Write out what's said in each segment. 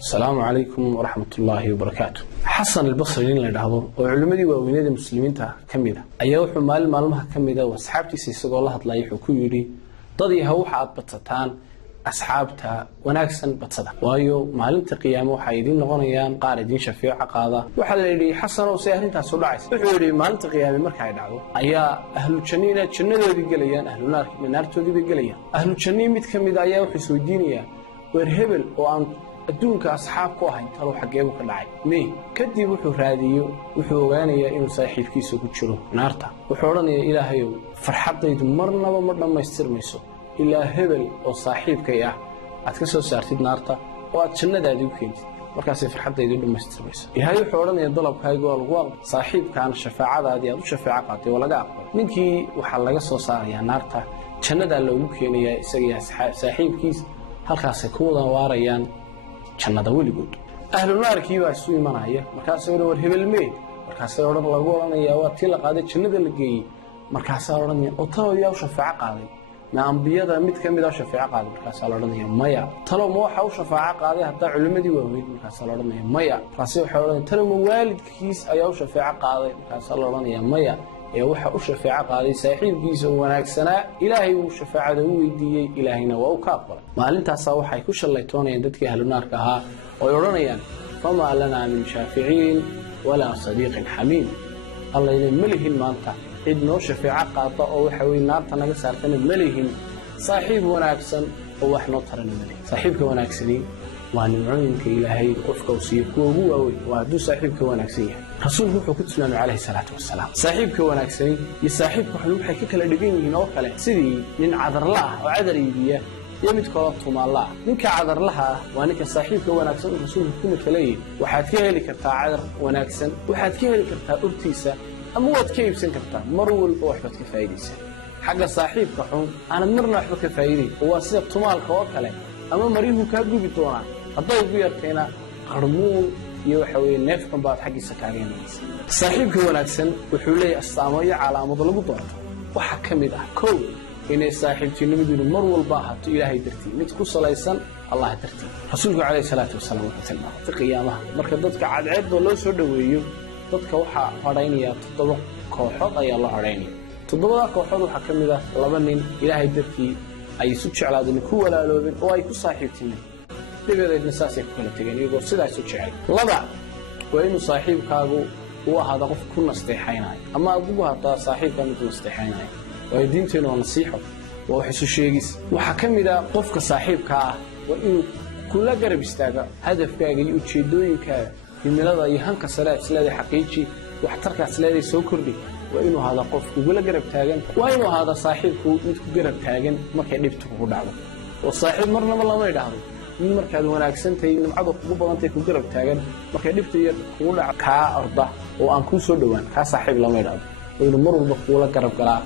السلام عليكم ورحمة الله وبركاته. حسن البصري اللي نلعبه وعلماء وويناد المسلمين كميدا أيوه مال مالمها كميدا وأصحابتي سيسقوا الله طلعي حكويري ضدي هو حاد بتستان أصحابتها وناكسن بتصدق وأيو معلم تقيامه حيدين نغنيان قاردين شفيع عقاده وحد اللي حسن وسهرين تحصل عيس وحوري معلم تقيامه مركع يدعو أيا أهل الجنين الجنة ذي بيجليان أهل النار من نار تودي بيجليان أهل الجنين متكمدا أيا وحسوا الدينية ورهبل وأن adduunka asxaab ku ahayn talo xageebu ka dhacay mee kadib wuxuu raadiyo wuxuu ogaanayaa inuu saaxiibkiisa ku jiro naarta wuxuu oranayaa ilaahayow farxadaydu marnaba ma dhamaystirmayso ilaa hebel oo saaxiibkay ah aad ka soo saartid naarta oo aad jannadaadii u keentid markaas farxadaydu dhamaystirmayso ilaahay wuxuu oranayaa dalabkaygu waa lagu aqbal saaxiibkan shafaacadaadii aad u shafaaco qaatay waa laga aqbal ninkii waxa laga soo saarayaa naarta jannada loogu keenayaa isaga saaxiibkiis halkaas ay ku wada waarayaan jannada weligood ahlu naarkii baa isu imanaya markaas ay war hebel meed markaas ay oran lagu oranayaa waa tii la qaaday jannada la geeyay markaas ay oranayaan oo talo yaa shafaaco qaaday ma ambiyada mid kamid ah shafaaco qaaday markaas ay oranayaan maya talo ma waxa uu shafaaco qaaday hatta culimadii waaweyn markaas ay oranayaan maya markaas ay oranayaan talo ma waalidkiis ayaa u shafaaco qaaday markaas ay oranayaan maya ee waxa uu shafaaco qaaday saaxiibkiisa wanaagsanaa ilaahay uu shafaacada u weydiiyay ilaahayna waa uu ka aqbalay maalintaas waxay ku shallaytoonayeen dadkii ahlu naarka ahaa oo oranayaan fama lana min shaafiiciin wala sadiiqin xamiim alla inay malihin maanta cid noo shafaaco qaata oo waxa weey naarta naga saartana malihin saaxiib wanaagsan oo wax noo tarana malihin saaxiibka wanaagsani waa nimcooyinka ilaahay qofka uu siiyo kuwa ugu waaweyn waa hadduu saaxiibka wanaagsan yahay rasuulku wuxuu ku tilmaamay calayhi salaatu wasalaam saaxiibka wanaagsan iyo saaxiibka xun waxay ka kala dhigan yihiin oo kale sidii nin cadarla ah oo cadar iibiya iyo mid kale tumaala ah ninka cadarlaha ah waa ninka saaxiibka wanaagsan rasuulku ku matalay waxaad ka heli kartaa cadar wanaagsan waxaad ka heli kartaa urtiisa ama waad ka iibsan kartaa mar walba waxbaad ka faa'iidaysaa xagga saaxiibka xun aan marna waxba ka faa'iiday waa sida tumaalka oo kale ama marihu ka gubi doona hadday ugu yartayna qarmuun iyo waxa weeye neefkan baad xaqiisa kaageynaysa saaxiibka wanaagsan wuxuu leeyahay astaamo iyo calaamado lagu doorto waxa kamid ah koow inay saaxiibtinimadu mar walba ahaato ilaahay dartii mid ku salaysan allah dartii rasuulku calayhi salaatu wasalaam wuxuu tilmaamay qiyaamaha marka dadka cadceedda loo soo dhaweeyo dadka waxa horeynaya 7 kooxood ayaa la horeynaya 7 kooxood waxa kamid ah 2 nin ilaahay dartii ay isu jeclaadeen ku walaaloobeen oo ay ku saaxiibtinimeen dibadeedna saasay ku kala tegeen iyagoo sidaas u jecel laba waa inuu saaxiibkaagu uu ahaado qof ku nasteexaynayo ama adigu hataa saaxiibka mid nasteexaynayo waa diinteenu waa nasiixo waa wax isu sheegis waxa kamid ah qofka saaxiibka ah waa inuu kula garab istaaga hadafkaaga iyo ujeedooyinkaaga himilada iyo hanka sare isleedahay xaqiiqi waxtarkaas leedahay soo kordhi waa inuu hada qof kugula garab taagan waa inuu hada saaxiibku mid ku garab taagan markay dhibtu kugu dhacdo oo saaxiib marnaba lama yiraahdo in markaad wanaagsantahay nimcadu kugu badantay ku garab taagan markay dhibtu yar kugu dhac ka arda oo aan ku soo dhawaan ka saaxiib lama yiraahdo inuu mar walba kula garab galaa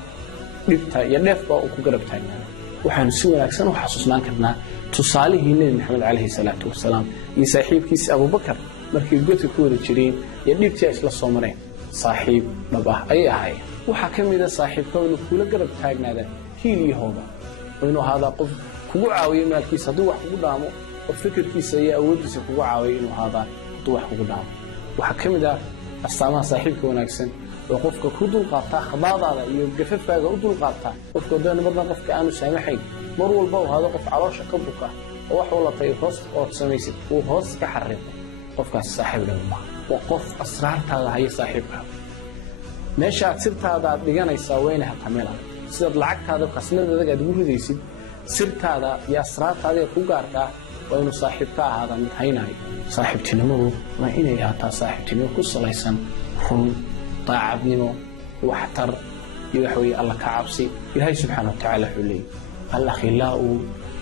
dhibta iyo dheefba uu ku garab taagan waxaan si wanaagsan u xasuusnaan karnaa tusaalihii nabi maxamed calayhi salaatu wasalaam iyo saaxiibkiisa Abu Bakar markii godka ku wada jireen iyo dhibtii isla soo mareen saaxiib dhab ah ay ahay waxa kamid ah saaxiibka inuu kula garab taagnaada hiiliyahooda inuu hada qof kugu caawiyo maalkiisa haduu wax kugu dhaamo oo fikirkiisa iyo awoodiisa kugu caawiyo inuu hada haduu wax kugu dhaamo waxa kamid ah astaamaha saaxiibka wanaagsan oo qofka ku dul qaata khadaadaada iyo gafafaaga u dul qaata qofka doon marna qofka aanu saamaxay mar walba uu hada qof caloosha ka buka oo wax wala tay hoos oo sameeyay uu hoos ka xariiqo qofkaas saaxiib lama waa qof asraartaada hay saaxiibka meesha sirtaada dhiganaysa weyna xakamela sida lacagtaada qasnadaada aad ugu ridaysid sirtaada iyo asraartaada ku gaarka waa inuu saaxiibka ahaada mid haynaay saaxiibtinimadu waa inay ahaataa saaxiibtinimo ku salaysan run daacadnimo waxtar iyo wax weeye alla ka cabsi ilaahay subxaanahu wa ta'aala xulay al-akhilaa'u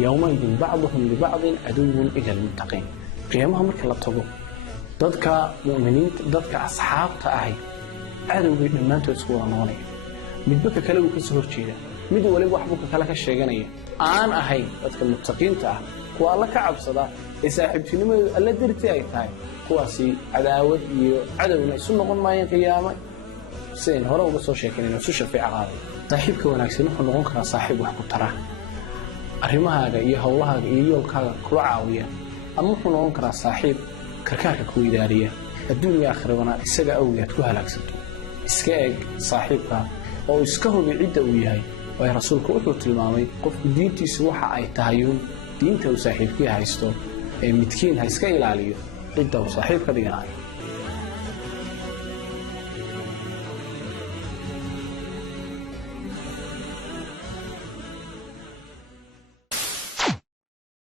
yawmaydin ba'dhum li ba'din aduwwun ila al-muttaqiin qiyaamaha marka la tago dadka muuminiinta dadka asxaabta ahay cadowga dhamaantood isku wada noqonaya midba kale uu ka soo horjeeda mid waliba wax buu kala ka sheeganaya aan ahayn dadka muttaqiinta ah kuwa alla ka cabsada ee saaxiibtinimadu alla dirti ay tahay kuwaasi cadaawad iyo cadawna isu noqon maayeen qiyaamo seen hore uga soo sheekanayna isu shafaaca qaaday saaxiibka wanaagsan wuxuu noqon karaa saaxiib wax ku tara arrimahaaga iyo hawlahaaga iyo yoolkaaga kula caawiya ama wuxuu noqon karaa saaxiib karkaarka ku idaariya adduunka aakhirabana isaga awgeed ku halaagsanto iska eeg saaxiibka oo iska hubi cidda uu yahay waayo rasuulku wuxuu tilmaamay qofku diintiisu waxa ay tahay diinta uu saaxiibkii haysto ee midkiin ha iska ilaaliyo cidda uu saaxiib ka dhiganayo